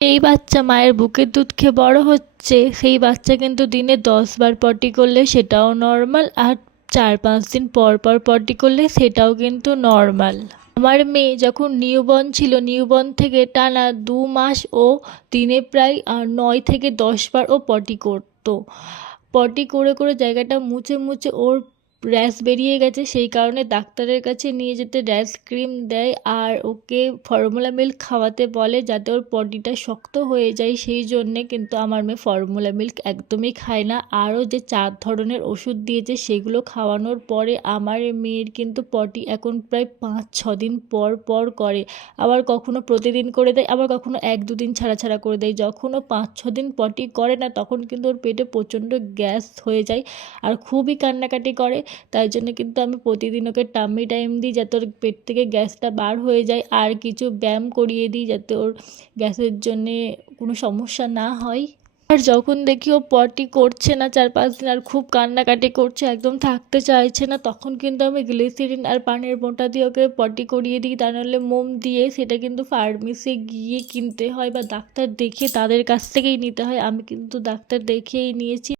এই বাচ্চা মায়ের বুকের দুধ খেয়ে বড় হচ্ছে, সেই বাচ্চা কিন্তু দিনে 10 বার পটি করলে সেটাও নর্মাল, আর 4-5 দিন পর পর পটি করলে সেটাও কিন্তু নর্মাল। আমার মেয়ে যখন নিউবর্ন ছিল, নিউবর্ন থেকে টানা 2 মাস ও দিনে প্রায় 9 থেকে 10 বার ও পটি করতো। পটি করে করে জায়গাটা মুছে মুছে ওর র্যাশ বেরিয়ে গেছে, সেই কারণে ডাক্তারের কাছে নিয়ে যেতে র্যাশ ক্রিম দেয় আর ওকে ফর্মুলা মিল্ক খাওয়াতে বলে যাতে ওর পটিটা শক্ত হয়ে যায়। সেই জন্যে কিন্তু আমার মেয়ে ফর্মুলা মিল্ক একদমই খায় না। আরও যে 4 ধরনের ওষুধ দিয়েছে সেগুলো খাওয়ানোর পরে আমার মেয়ের কিন্তু পটি এখন প্রায় 5-6 দিন পর পর করে। আবার কখনো প্রতিদিন করে দেয়, আবার কখনো 1-2 দিন ছাড়া ছাড়া করে দেয়। যখন ও 5-6 দিন পটি করে না তখন কিন্তু ওর পেটে প্রচণ্ড গ্যাস হয়ে যায় আর খুবই কান্নাকাটি করে। তাই জন্য কিন্তু আমি প্রতিদিন ওকে টাম্মি টাইম দিই যাতে ওর পেট থেকে গ্যাসটা বার হয়ে যায়, আর কিছু ব্যায়াম করিয়ে দিই যাতে ওর গ্যাসের জন্যে কোনো সমস্যা না হয়। আর যখন দেখি ও পটি করছে না 4-5 দিন আর খুব কান্নাকাটি করছে, একদম থাকতে চাইছে না, তখন কিন্তু আমি গ্লিসারিন আর পানের মোটা দিয়ে ওকে পটি করিয়ে দিই। তা নাহলে মোম দিয়ে, সেটা কিন্তু ফার্মেসি গিয়ে কিনতে হয় বা ডাক্তার দেখিয়ে তাদের কাছ থেকেই নিতে হয়। আমি কিন্তু ডাক্তার দেখিয়েই নিয়েছি।